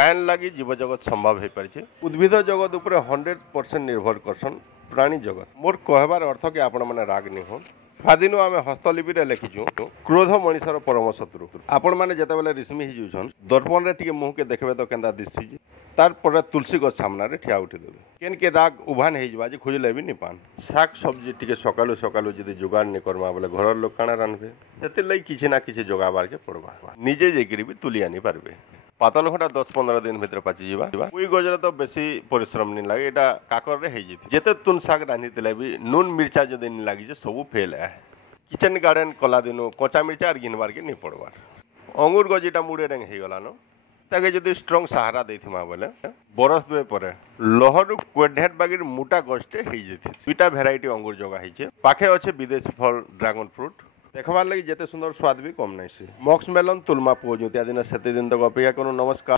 Pan लगी जीव जगत संभव हो पारे उद्भिद जगत उपर 100% निर्भर करसन प्राणी जगत। मोर कहबार अर्थ कि आपण मैंने राग नहीं हो स्वाधीन आम हस्तलिपि लिखिचु क्रोध मनीषर परम शत्रु। आपण मैंने जिते रिश्मी होन दर्पण में टे मुह के देखबे तो केंदा दिशि तार पर तुलसी गछ सामने ठिया उठीदेवे केन के राग उभान हो खोजले भी नहीं पान। शाक सब्जी टी सकालू सकालू जब जोगाड़ नहीं करमा बोले घर लोक काଣା रांधबे से किसी ना किसी जोगाबार के पड़वा निजे जाकि भी तुली आनी पारबे। पातल घटा 10-15 दिन भितर पाची पुई गजरे तो बेसी परिश्रम नहीं लगे यहाँ काकर जिते तुन शाग रांधि भी नून मिर्चा जदि नहीं लगी सब फेल है। किचन गार्डन कला दिन कचा मिर्चा और गिनबार के नहीं पड़वार। अंगूर गजीटा मुड़े रेंग हो गलान ताके जदि स्ट्रंग सहारा देथिमा बोले बरस दुए परे लहरु क्वेढेट बागिर मोटा गछटे हो जाती। दुईटा भेराइटी अंगूर जगह है पाखे अच्छे विदेशी फल ड्रागन फ्रूट देखबार लगी जिते सुंदर स्वाद भी कम नहीं। मक्स मेलन तुलमा पुजुतिया दिन से दिन तक अपेक्षा करूँ। नमस्कार।